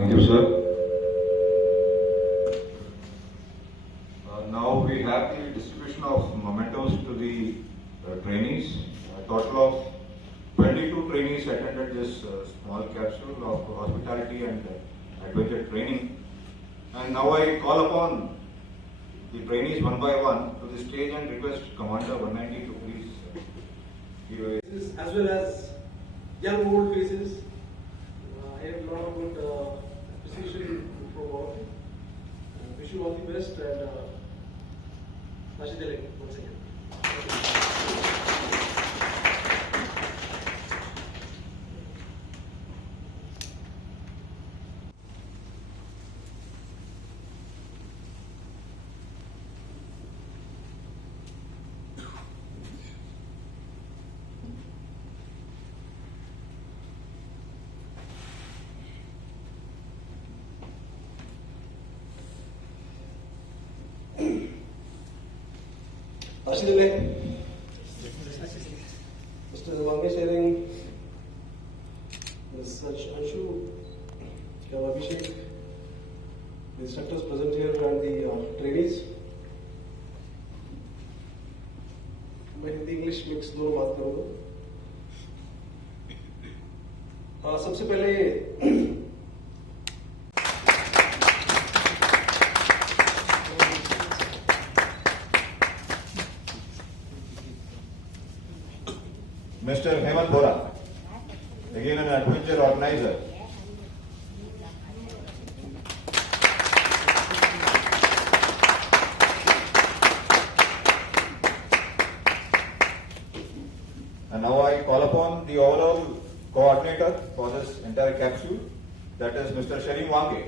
Thank you, sir. Now we have the distribution of mementos to the trainees. A total of 22 trainees attended this small capsule of hospitality and adventure training. And now I call upon the trainees one by one to the stage and request Commander 190 to please give a... As well as young old faces. I have a lot of good appreciation from all of you. Wish you all the best and Rashid once again. Rashid Mr. Wange sharing Ms. Anshu, Abhishek, the instructors present here and the trainees. मैं Hindi English mix दोनों बात करूंगा. सबसे पहले Mr. Hemant Bora, again an adventure organizer. And now I call upon the overall coordinator for this entire capsule, that is Mr. Sharim Wange.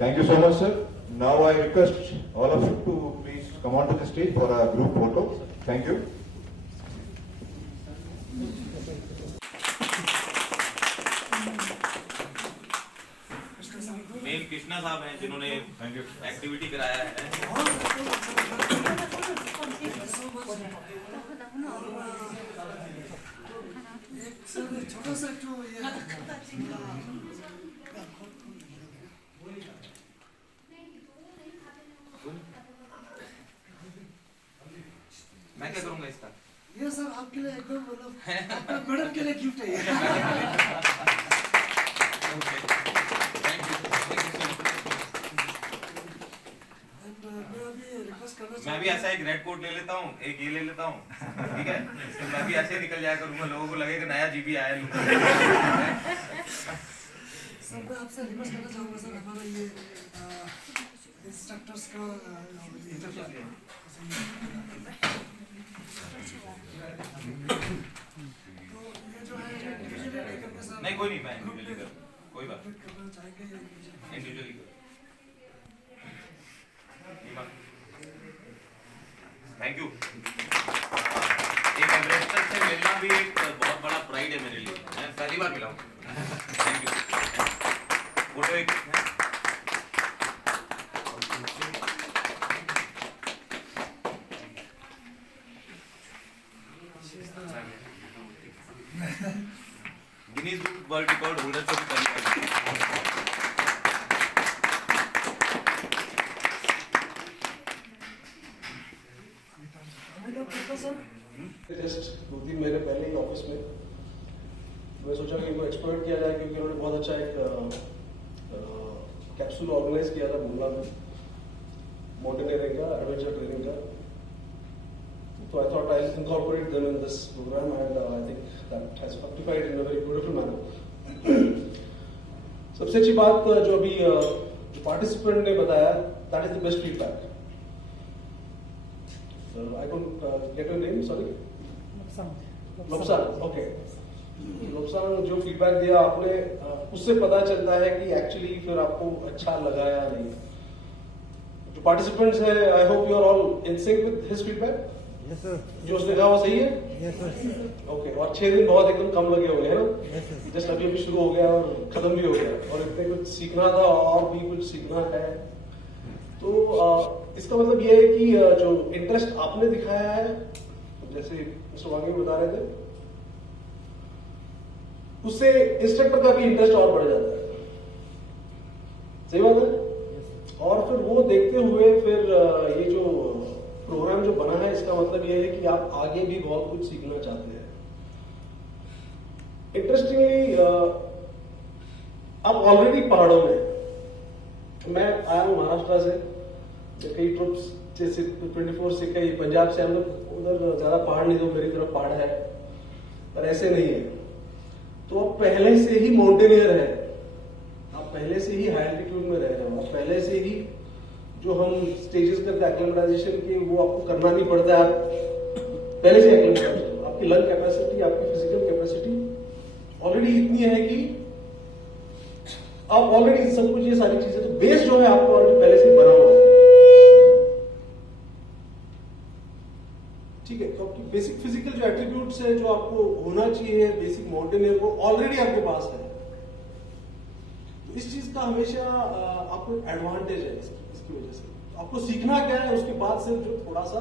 Thank you so much, sir. Now I request all of you to please come on to the stage for a group photo. Thank you. Main Krishna साहब हैं जिन्होंने एक्टिविटी कराया है. छोटा सा जो मैं क्या करूंगा इसका? ये सर आपके लिए एकदम मतलब आपका मैडम के लिए गिफ्ट है ये. मैं भी ऐसा एक रेड कोट ले लेता हूँ, एक ये ले लेता हूँ, ठीक है? तो मैं भी ऐसे निकल जाया करूँगा, लोगों को लगेगा नया जीबी आया है. सर मैं आपसे रिक्वेस्ट करना चाहूँगा सर, हमारा ये इंस्ट्रक्टर्स का तो ये जो है इंडिविजुअली नहीं करके सर. नहीं कोई नहीं, मैं इंडिविजुअली कर, कोई बात करना चाहेंगे इंडिविजुअली कर. Thank you. एक एवरेस्टर से मिलना भी एक बहुत बड़ा प्राइड है मेरे लिए. मैं पहली बार मिला हूँ. Thank you. फोटो एक Guinness book world record holder से भी जस्ट 2-3 महीने पहले ही ऑफिस में मैं सोचा कि इनको एक्सप्लोर किया जाए, क्योंकि उन्होंने बहुत अच्छा एक कैप्सूल ऑर्गेनाइज किया था बुमला में, माउंटेनियरिंग का, एडवेंचर ट्रेनिंग का. So I thought I'll incorporate them in this program, and I think that has fructified in a very beautiful manner. सबसे अच्छी बात जो अभी पार्टिसिपेंट ने बताया, that is the best feedback. I couldn't get your name, sorry. Lobsang. Okay. Lobsang जो फीडबैक दिया आपने, उससे पता चलता है कि एक्चुअली फिर आपको अच्छा लगा या नहीं. जो पार्टिसिपेंट्स है, I hope you are all in sync with his feedback. Yes sir. जो उसने कहा वो सही है? Yes sir. ओके. और 6 दिन बहुत एकदम कम लगे होंगे, है ना? जस्ट अभी अभी शुरू हो गया और खत्म भी हो गया, और इतने कुछ सीखना था और भी कुछ सीखना है. तो इसका मतलब ये है कि जो इंटरेस्ट आपने दिखाया है, जैसे मिस्टर वांगे बता रहे थे, उससे इंस्ट्रक्टर का भी इंटरेस्ट और बढ़ जाता है। सही बात है। और फिर वो देखते हुए फिर ये जो प्रोग्राम जो बना है, इसका मतलब ये है कि आप आगे भी बहुत कुछ सीखना चाहते हैं। इंटरेस्टिंगली आप ऑलरेडी पहाड़ों में, मैं आया हूं महाराष्ट्र से, कई ट्रिप्स जैसे 24 से कई पंजाब से, हम लोग उधर ज्यादा पहाड़ नहीं, तो मेरी तरफ पहाड़ है, पर ऐसे नहीं है। तो आप पहले से ही माउंटेनियर है, आप पहले से ही हाई एल्टीट्यूड में रह रहे हो, आप पहले से ही जो हम स्टेजेस करते हैं एक्लेमेटाइजेशन की, वो आपको करना नहीं पड़ता है। आप पहले से एक्लेमेटाइज, आपकी लंग कैपेसिटी, आपकी फिजिकल कैपेसिटी ऑलरेडी इतनी है कि आप ऑलरेडी सब कुछ, ये सारी चीजें, तो बेस जो है आपको ऑलरेडी पहले से बना हुआ है। ठीक है, तो आपकी बेसिक फिजिकल जो एट्रीब्यूट्स है, जो आपको होना चाहिए बेसिक माउंटेनियर को, ऑलरेडी आपके पास है। तो इस चीज का हमेशा आपको एडवांटेज है इसकी वजह से। आपको सीखना क्या है, उसके बाद सिर्फ जो थोड़ा सा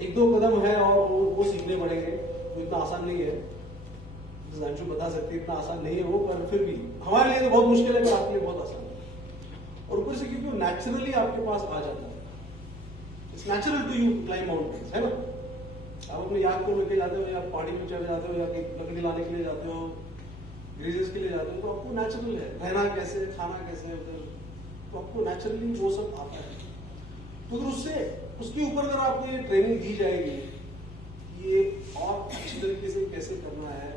1-2 कदम है और वो सीखने पड़ेंगे, तो इतना आसान नहीं है। अंशु बता सकते हैं, इतना आसान नहीं है वो, पर फिर भी हमारे लिए तो बहुत मुश्किल है, पर आपके लिए बहुत आसान है। और ऊपर से क्योंकि वो नेचुरली आपके पास आ जाता है, it's natural to you climb mountains, है ना। आप अपने याद को लेके जाते हो, या पहाड़ी में चढ़ जाते हो, या लकड़ी लाने के लिए जाते हो, ग्रेजेस के लिए जाते हो, तो आपको नेचुरल है रहना कैसे, खाना कैसे उधर, तो आपको नेचुरली वो सब आता है। तो अगर उसके ऊपर अगर आपको ये ट्रेनिंग दी जाएगी, ये और अच्छी तरीके से कैसे करना है,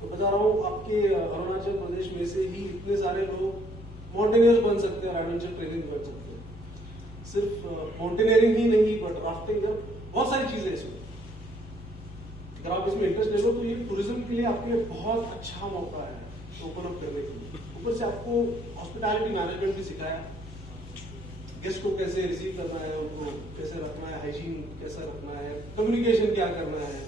तो बता रहा हूँ, आपके अरुणाचल प्रदेश में से ही इतने सारे लोग माउंटेनियर्स बन सकते हैं और एडवेंचर ट्रेनिंग बन सकते हैं। सिर्फ माउंटेनियरिंग ही नहीं, बट राफ्टिंग, बहुत सारी चीजें इसमें। अगर आप इसमें इंटरेस्ट ले लो, तो ये टूरिज्म के लिए आपके लिए बहुत अच्छा मौका है ओपन अप करने के लिए। ऊपर से आपको हॉस्पिटैलिटी मैनेजमेंट भी सिखाया, गेस्ट को कैसे रिसीव करना है, उनको कैसे रखना है, हाइजीन कैसे रखना है, कम्युनिकेशन क्या करना है,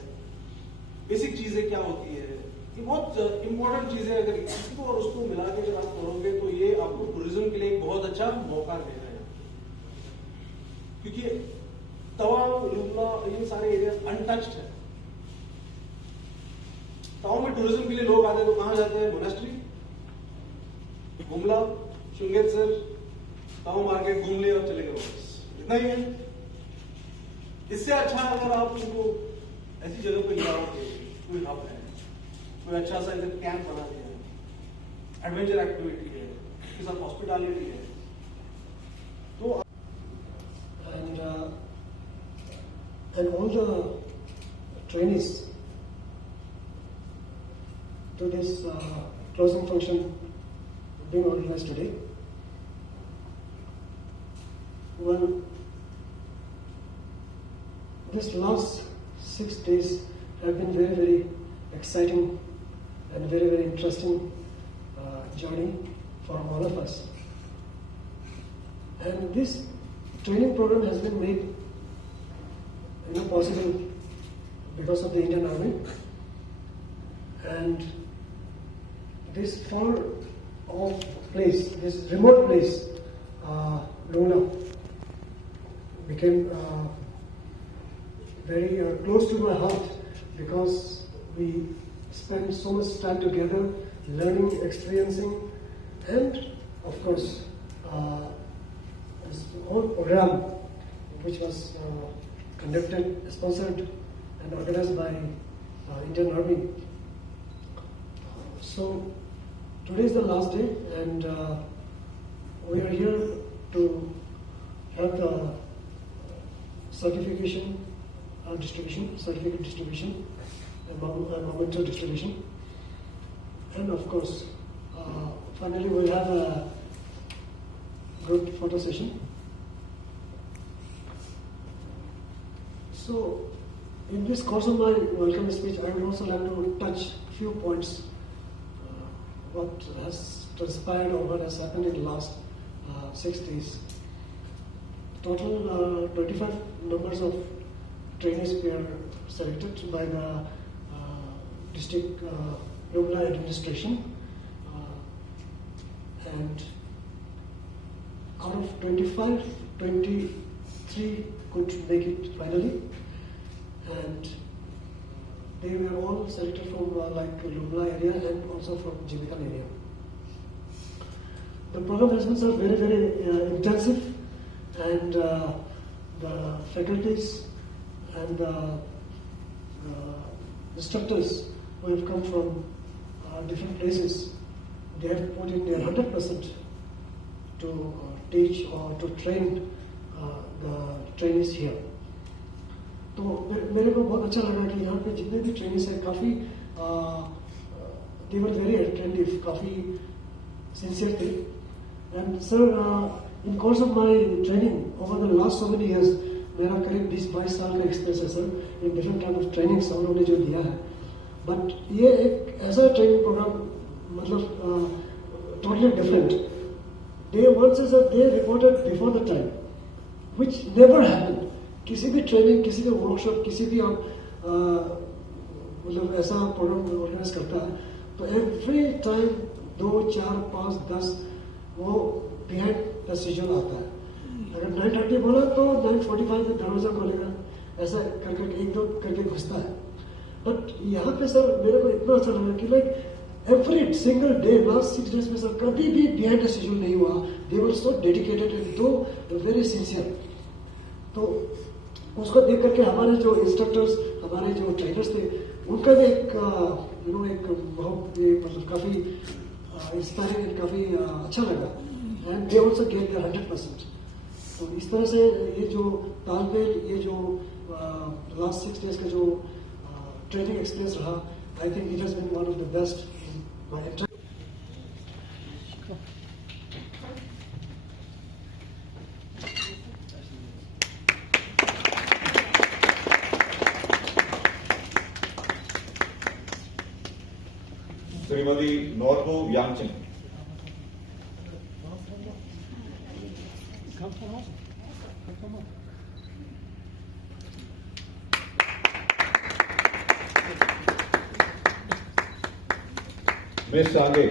बेसिक चीजें क्या होती है। ये बहुत इंपॉर्टेंट चीजें, अगर इसको और उसको मिला के अगर आप करोगे, तो ये आपको टूरिज्म के लिए एक बहुत अच्छा मौका दे रहा है। क्योंकि तवांग, लुमला, ये सारे एरिया अनटच्ड है। तवांग में टूरिज्म के लिए लोग आते हैं, तो कहां जाते हैं? मोनेस्ट्री, गुमला, शुंगेत्सर, तवांग मार्केट घूम लिए और चले गए वापस, इतना ही है। इससे अच्छा अगर आप उनको ऐसी जगह पे जाओगे, कोई हब है, कोई अच्छा सा इधर कैंप बना दिया है, एडवेंचर एक्टिविटी है, उसके साथ हॉस्पिटैलिटी है, तो and all the trainees to this closing function being organized today. This last 6 days have been very, very exciting and very, very interesting journey for all of us. And this training program has been made possible because of the Indian Army. And this far off place, this remote place, Lungna, became very close to my heart, because we spent so much time together, learning, experiencing, and of course, this whole program, which was conducted, sponsored, and organized by Indian Army. So today is the last day, and we are here to have the certificate distribution, and memento distribution, and of course, finally we'll have a group photo session. So, in this course of my welcome speech, I would also like to touch few points, what has transpired or what has happened in the last 6 days. Total 25 numbers of trainees were selected by the district Lungna administration, and out of 25 23 could make it finally, and they were all selected from like Lumla area and also from Jimikan area. The program has been sir, very intensive, and the faculties and the instructors who have come from different places, they have put in their 100% to teach or to train the trainees here. तो मेरे को बहुत अच्छा लगा कि यहाँ पे जितने भी ट्रेनिंग्स हैं काफ़ी they were very attentive, काफ़ी sincere थे. And sir, in course of my training over the last so many years, मेरा करीब 20-22 साल का एक्सपीरियंस है sir in different kind of trainings हम लोगों ने जो दिया है. But ये एक ऐसा ट्रेनिंग प्रोग्राम मतलब totally different. They once said they reported before the time, which never happened. किसी भी ट्रेनिंग, किसी भी वर्कशॉप, किसी भी आप मतलब ऐसा प्रोग्राम ऑर्गेनाइज करता है तो एवरी टाइम 2, 4, 5, 10 वो बिहाइंड द शेड्यूल आता है. अगर 9:30 बोला तो 9:45 में दरवाजा खोलेगा, ऐसा करके एक दो करके घुसता है. बट यहाँ पे सर मेरे को इतना अच्छा लगा कि like every single day last 6 days में सर कभी भी बिहाइंड द शेड्यूल नहीं हुआ. दे वर सो डेडिकेटेड एंड दो वेरी सिंसियर. तो उसको देख करके हमारे जो इंस्ट्रक्टर्स, हमारे जो ट्रेनर्स थे, उनका भी एक एक बहुत मतलब काफ़ी इंस्पायरिंग, काफ़ी अच्छा लगा. And they also get their 100%. तो इस तरह से ये जो तालमेल, ये जो लास्ट 6 days का जो ट्रेनिंग एक्सपीरियंस रहा, I think it has been one of the best in my. Shrimati Norbu Yangchin. Miss Sangay.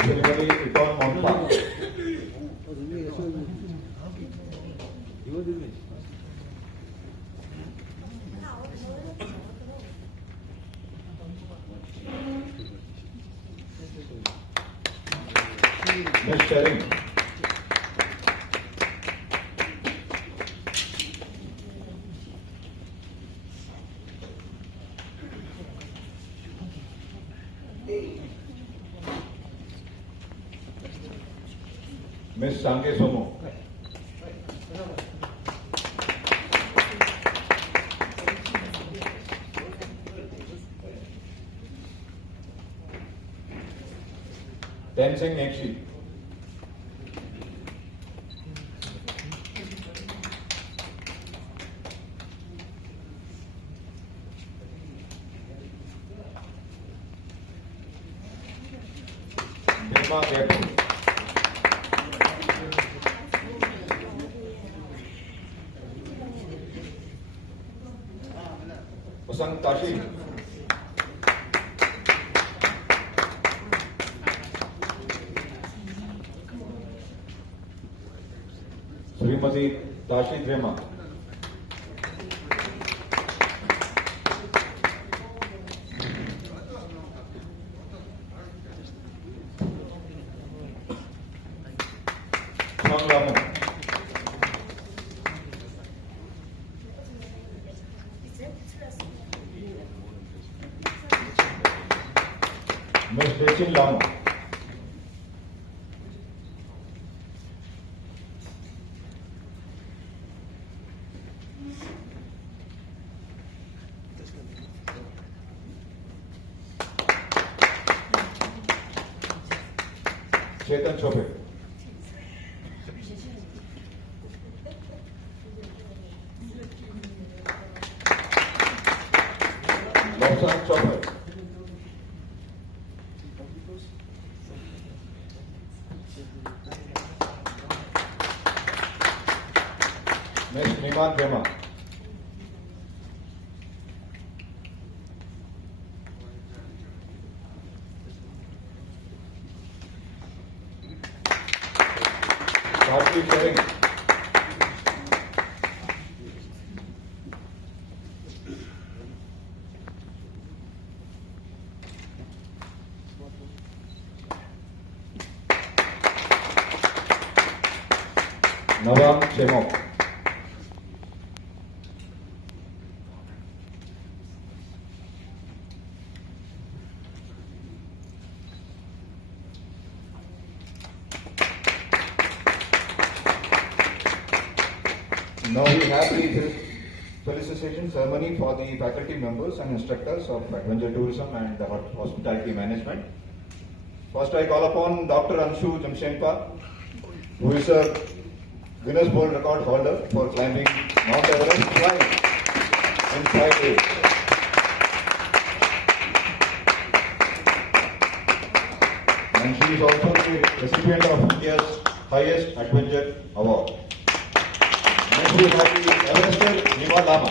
Shrimati Iton Monpa. Miss Sharing. Miss Sange Somo. Tenzing Nekshi. Nirma Gabriel. Usang Tashi. Shrimati Tashi Dhrema. Lamu. Miss Dechin Lamu. Chetan Chope. Lobsang Chope. Miss Niman Dema. heartily sharing. Nawam Chemok. Now we have the felicitation ceremony for the faculty members and instructors of adventure tourism and hospitality management. First I call upon Dr. Anshu Jamshenpa, who is a Guinness World Record holder for climbing Mount Everest twice in 5 days. And she is also the recipient of India's highest adventure award. Next we have the Everester Nima Lama.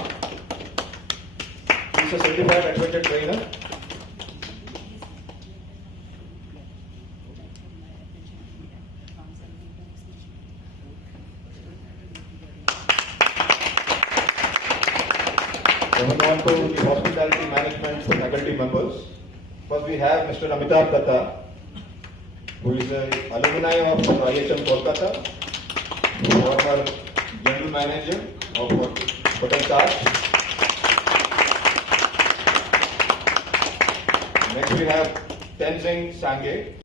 He is a certified adventure trainer. Moving on to the hospitality management faculty members. First we have Mr. Amitabh Datta, who is an alumni of IHM Kolkata, former general manager of Hotel Taj. Next we have Tenzing Sange,